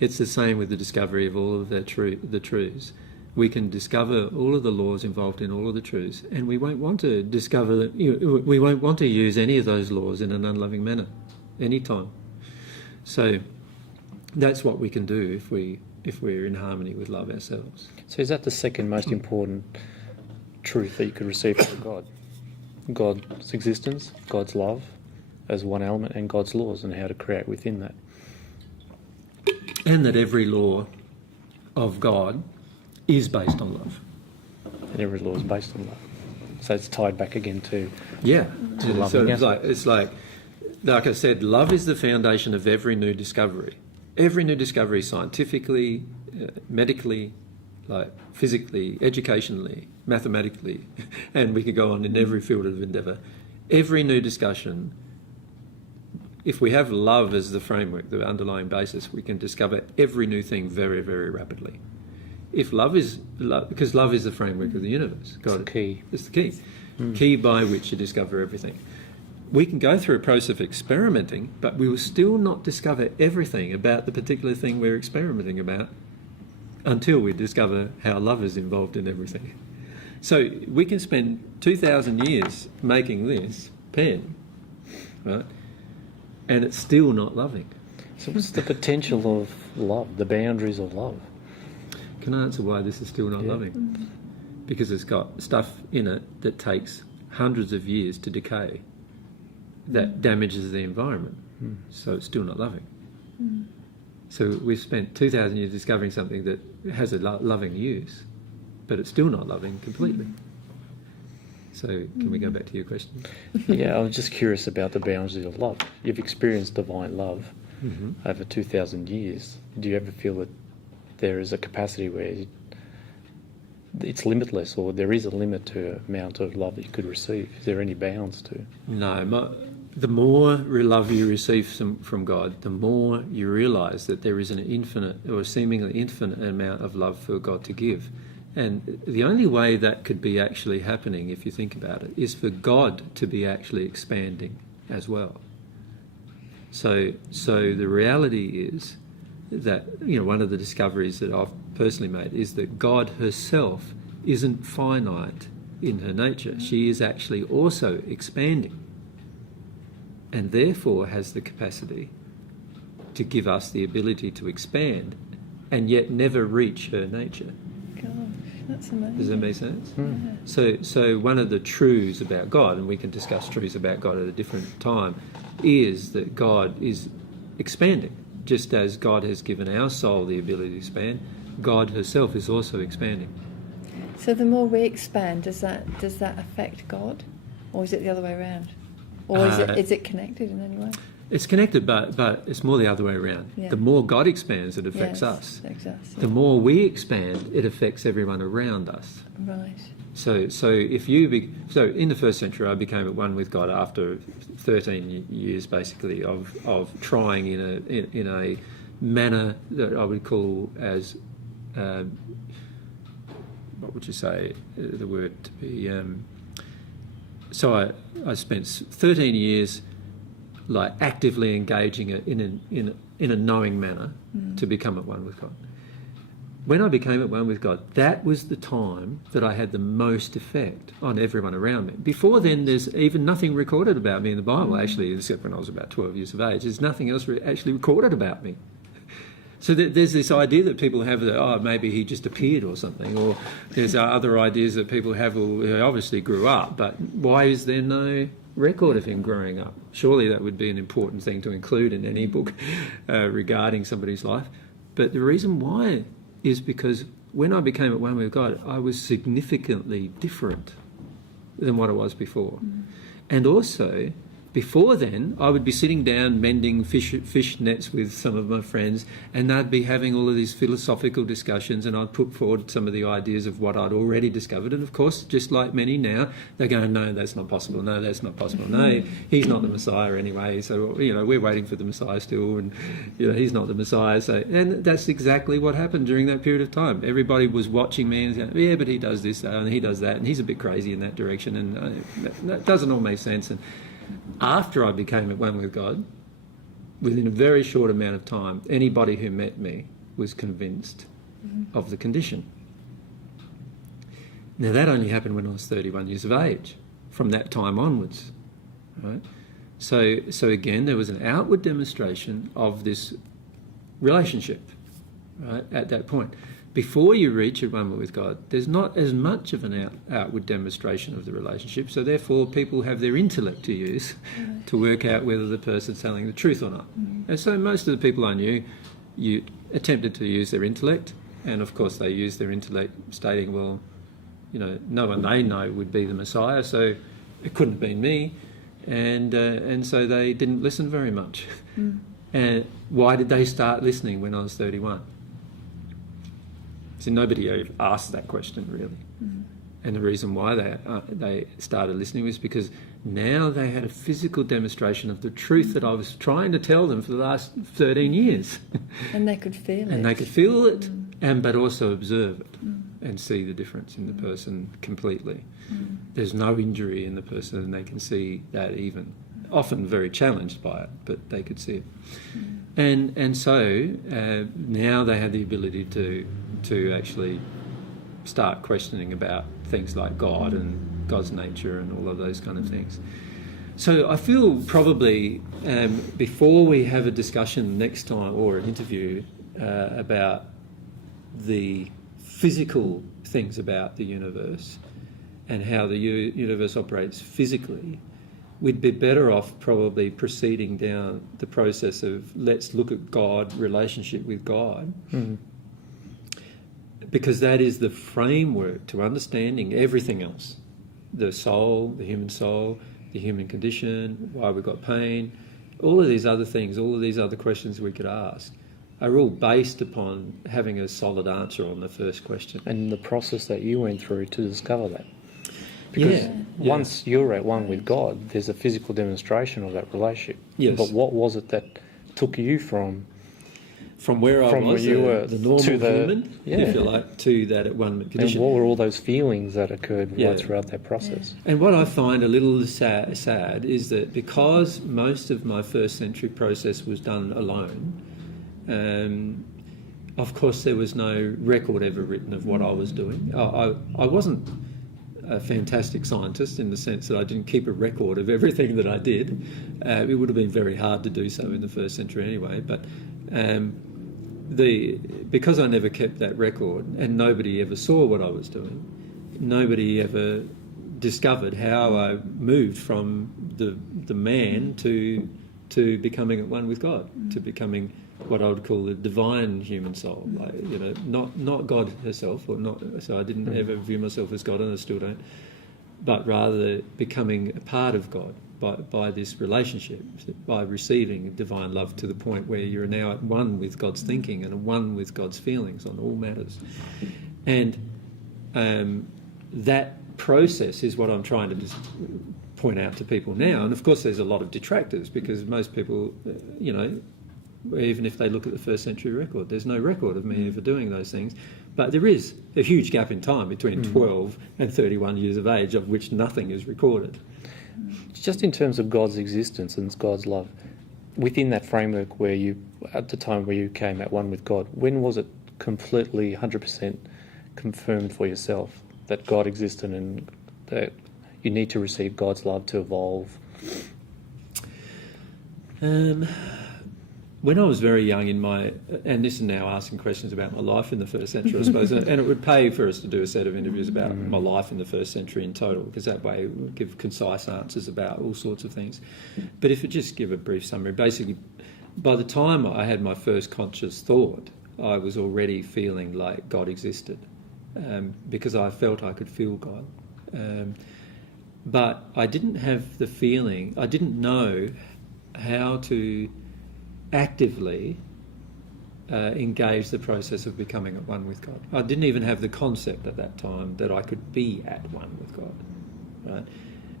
It's the same with the discovery of all of the truths. We can discover all of the laws involved in all of the truths, and we won't want to discover, we won't want to use any of those laws in an unloving manner, anytime. So that's what we can do if we're in harmony with love ourselves. So is that the second most important truth that you could receive from God? God's existence, God's love as one element, and God's laws and how to create within that. And that every law of God is based on love. And every law is based on love. So it's tied back again to love. So it's like I said, love is the foundation of every new discovery. Every new discovery, scientifically, medically, like physically, educationally, mathematically, and we could go on in every field of endeavour. Every new discussion, if we have love as the framework, the underlying basis, we can discover every new thing very, very rapidly. If love is love, because love is the framework of the universe. God, it's the key. It's the key. Key by which you discover everything. We can go through a process of experimenting, but we will still not discover everything about the particular thing we're experimenting about until we discover how love is involved in everything. So we can spend 2,000 years making this pen, right? And it's still not loving. So what's the potential of love, the boundaries of love? Can I answer why this is still not loving? Because it's got stuff in it that takes hundreds of years to decay, that damages the environment. So it's still not loving. So we've spent 2,000 years discovering something that has a loving use, but it's still not loving completely. So can we go back to your question? Yeah, I was just curious about the boundaries of love. You've experienced divine love over 2,000 years. Do you ever feel that there is a capacity where it's limitless, or there is a limit to the amount of love that you could receive? Is there any bounds to? No. The more love you receive from God, the more you realise that there is an infinite or seemingly infinite amount of love for God to give. And the only way that could be actually happening, if you think about it, is for God to be actually expanding as well. So the reality is that, one of the discoveries that I've personally made is that God herself isn't finite in her nature. She is actually also expanding, and therefore has the capacity to give us the ability to expand and yet never reach her nature. Gosh, that's amazing. Does that make sense? So one of the truths about God, and we can discuss truths about God at a different time, is that God is expanding. Just as God has given our soul the ability to expand, God herself is also expanding. So the more we expand, does that affect God, or is it the other way around? Or is it connected in any way? It's connected, but it's more the other way around. Yeah. The more God expands, it affects us. Exactly. The more we expand, it affects everyone around us. Right. So in the first century, I became at one with God after 13 years, basically, of trying in a manner that I would call as what would you say the word to be? So I spent 13 years like actively engaging it in a knowing manner to become at one with God. When I became at one with God, that was the time that I had the most effect on everyone around me. Before then, there's even nothing recorded about me in the Bible, actually, except when I was about 12 years of age. There's nothing else actually recorded about me. So there's this idea that people have that, maybe he just appeared or something, or there's other ideas that people have, he obviously grew up, but why is there no record of him growing up? Surely that would be an important thing to include in any book regarding somebody's life. But the reason why is because when I became at one with God, I was significantly different than what I was before. And also, before then, I would be sitting down mending fish nets with some of my friends, and they'd be having all of these philosophical discussions, and I'd put forward some of the ideas of what I'd already discovered. And of course, just like many now, they're going, no, that's not possible. No, that's not possible. No, he's not the Messiah anyway. So, we're waiting for the Messiah still, and, he's not the Messiah. So, and that's exactly what happened during that period of time. Everybody was watching me and saying, yeah, but he does this, and he does that, and he's a bit crazy in that direction, and that doesn't all make sense. And after I became at one with God, within a very short amount of time, anybody who met me was convinced of the condition. Now, that only happened when I was 31 years of age. From that time onwards, right? So again, there was an outward demonstration of this relationship, right, at that point. Before you reach at one with God, there's not as much of an outward demonstration of the relationship, so therefore people have their intellect to use to work out whether the person's telling the truth or not. And so most of the people I knew, you attempted to use their intellect, and of course they used their intellect stating, well, you know, no one they know would be the Messiah, so it couldn't have been me, and so they didn't listen very much. And why did they start listening when I was 31? So nobody ever asked that question, really. And the reason why they started listening was because now they had a physical demonstration of the truth that I was trying to tell them for the last 13 years. And they could feel it. And they could feel it, but also observe it and see the difference in the person completely. There's no injury in the person, and they can see that even. Often very challenged by it, but they could see it. And so now they have the ability to actually start questioning about things like God and God's nature and all of those kind of things. So I feel probably before we have a discussion next time or an interview about the physical things about the universe and how the universe operates physically, we'd be better off probably proceeding down the process of let's look at God, relationship with God, because that is the framework to understanding everything else. The soul, the human condition, why we've got pain, all of these other things, all of these other questions we could ask are all based upon having a solid answer on the first question. And the process that you went through to discover that. Because once you're at one with God, there's a physical demonstration of that relationship. Yes. But what was it that took you from where I was, where you were the normal to the human, if you like, to that at one condition. And what were all those feelings that occurred right throughout that process? And what I find a little sad is that because most of my first century process was done alone, of course there was no record ever written of what I was doing. I wasn't a fantastic scientist in the sense that I didn't keep a record of everything that I did. It would have been very hard to do so in the first century anyway, but because I never kept that record and nobody ever saw what I was doing, nobody ever discovered how I moved from the man to becoming at one with God, to becoming what I would call the divine human soul, like, you know, not God herself, or not. So I didn't ever view myself as God, and I still don't. But rather becoming a part of God by this relationship, by receiving divine love to the point where you're now at one with God's thinking and at one with God's feelings on all matters. And that process is what I'm trying to just point out to people now. And of course, there's a lot of detractors because most people, you know, even if they look at the first century record, there's no record of me ever doing those things. But there is a huge gap in time between 12 and 31 years of age, of which nothing is recorded. Just in terms of God's existence and God's love, within that framework where you, at the time where you came at one with God, when was it completely 100% confirmed for yourself that God existed and that you need to receive God's love to evolve? When I was very young and this is now asking questions about my life in the first century, I suppose, and it would pay for us to do a set of interviews about my life in the first century in total, because that way it would give concise answers about all sorts of things. But if I just give a brief summary, basically, by the time I had my first conscious thought, I was already feeling like God existed, because I felt I could feel God. But I didn't have the feeling, I didn't know how to actively engage the process of becoming at one with God. I didn't even have the concept at that time that I could be at one with God. Right?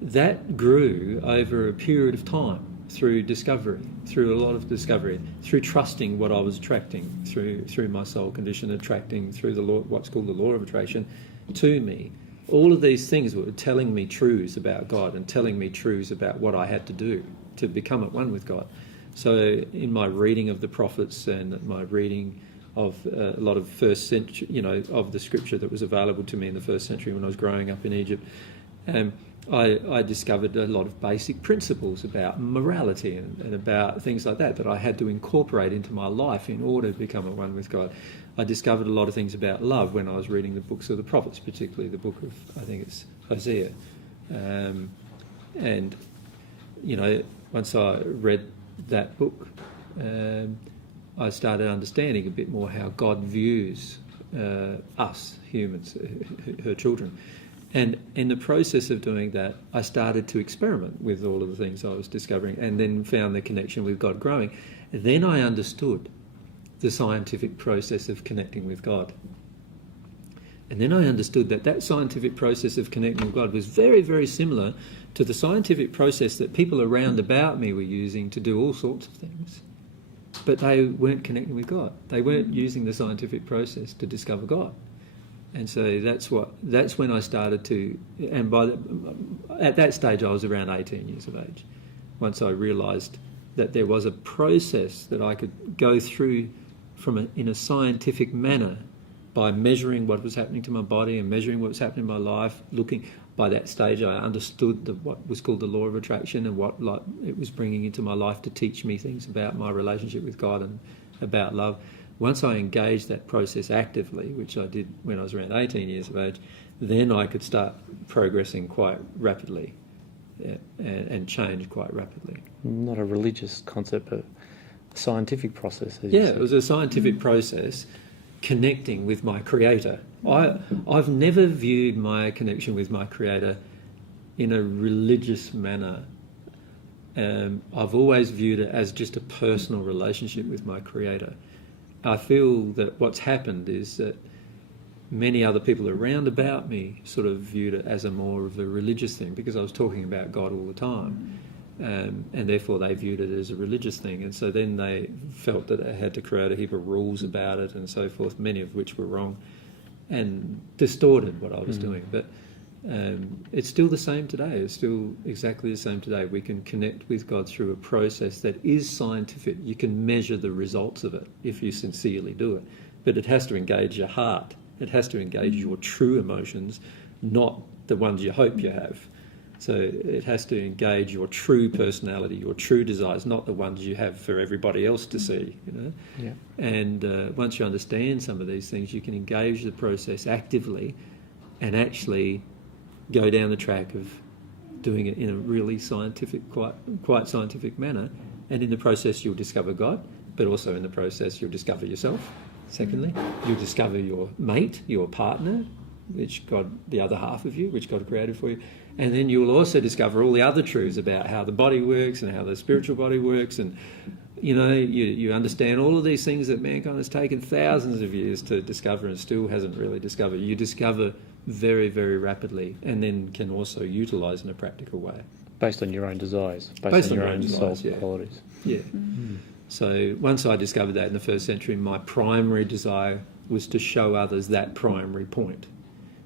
That grew over a period of time through discovery, through a lot of discovery, through trusting what I was attracting, through my soul condition, attracting through the law, what's called the law of attraction, to me. All of these things were telling me truths about God and telling me truths about what I had to do to become at one with God. So in my reading of the prophets and my reading of a lot of first century, of the scripture that was available to me in the first century when I was growing up in Egypt, I discovered a lot of basic principles about morality and about things like that I had to incorporate into my life in order to become one with God. I discovered a lot of things about love when I was reading the books of the prophets, particularly the book of, I think it's Hosea. And, once I read that book, I started understanding a bit more how God views us, humans, her children. And in the process of doing that, I started to experiment with all of the things I was discovering and then found the connection with God growing. Then I understood the scientific process of connecting with God. And then I understood that scientific process of connecting with God was very, very similar to the scientific process that people around about me were using to do all sorts of things. But they weren't connecting with God. They weren't using the scientific process to discover God. And so that's when I started to, and at that stage I was around 18 years of age, once I realised that there was a process that I could go through in a scientific manner by measuring what was happening to my body and measuring what was happening in my life. By that stage I understood what was called the law of attraction and what it was bringing into my life to teach me things about my relationship with God and about love. Once I engaged that process actively, which I did when I was around 18 years of age, then I could start progressing quite rapidly and change quite rapidly. Not a religious concept, but a scientific process. It was a scientific process connecting with my Creator. I've never viewed my connection with my Creator in a religious manner. I've always viewed it as just a personal relationship with my Creator. I feel that what's happened is that many other people around about me sort of viewed it as more of a religious thing because I was talking about God all the time. And therefore they viewed it as a religious thing. And so then they felt that they had to create a heap of rules about it and so forth, many of which were wrong and distorted what I was doing. But it's still the same today. It's still exactly the same today. We can connect with God through a process that is scientific. You can measure the results of it if you sincerely do it. But it has to engage your heart. It has to engage your true emotions, not the ones you hope you have. So it has to engage your true personality, your true desires, not the ones you have for everybody else to see, Yeah. And once you understand some of these things, you can engage the process actively and actually go down the track of doing it in a really scientific, quite scientific manner. And in the process, you'll discover God, but also in the process, you'll discover yourself. Secondly, you'll discover your mate, your partner, which God, the other half of you, which God created for you. And then you'll also discover all the other truths about how the body works and how the spiritual body works. And, you understand all of these things that mankind has taken thousands of years to discover and still hasn't really discovered. You discover very, very rapidly and then can also utilise in a practical way. Based on your own desires, based on your own soul qualities. Yeah. So once I discovered that in the first century, my primary desire was to show others that primary point.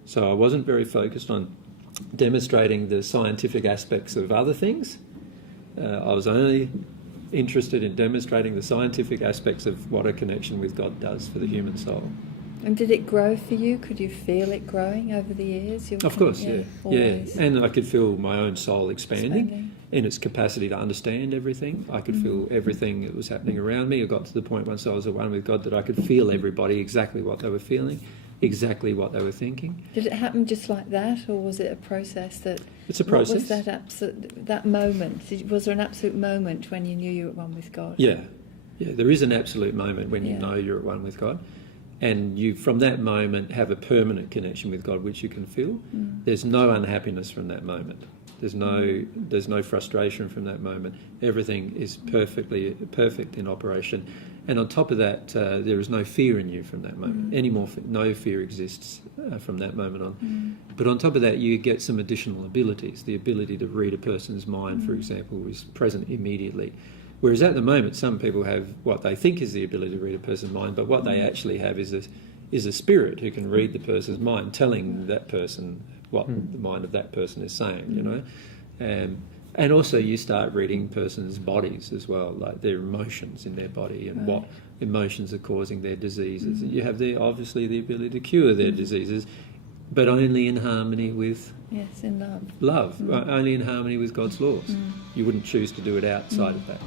So I wasn't very focused on demonstrating the scientific aspects of other things. I was only interested in demonstrating the scientific aspects of what a connection with God does for the human soul. And did it grow for you? Could you feel it growing over the years? Of course, yeah. Always. And I could feel my own soul expanding in its capacity to understand everything. I could feel everything that was happening around me. I got to the point once I was at one with God that I could feel everybody exactly what they were feeling, exactly what they were thinking. Did it happen just like that, or was it a process that... It's a process. What was that moment? Was there an absolute moment when you knew you were at one with God? Yeah, there is an absolute moment when you know you're at one with God. And you, from that moment, have a permanent connection with God, which you can feel. There's no unhappiness from that moment. There's no frustration from that moment. Everything is perfect in operation. And on top of that, there is no fear in you from that moment. No fear exists from that moment on. But on top of that, you get some additional abilities. The ability to read a person's mind, for example, is present immediately. Whereas at the moment, some people have what they think is the ability to read a person's mind, but what they actually have is a spirit who can read the person's mind, telling that person what the mind of that person is saying, And also you start reading person's bodies as well, like their emotions in their body and what emotions are causing their diseases. And you have obviously the ability to cure their diseases, but only in harmony with Yes, in love. only in harmony with God's laws. You wouldn't choose to do it outside of that.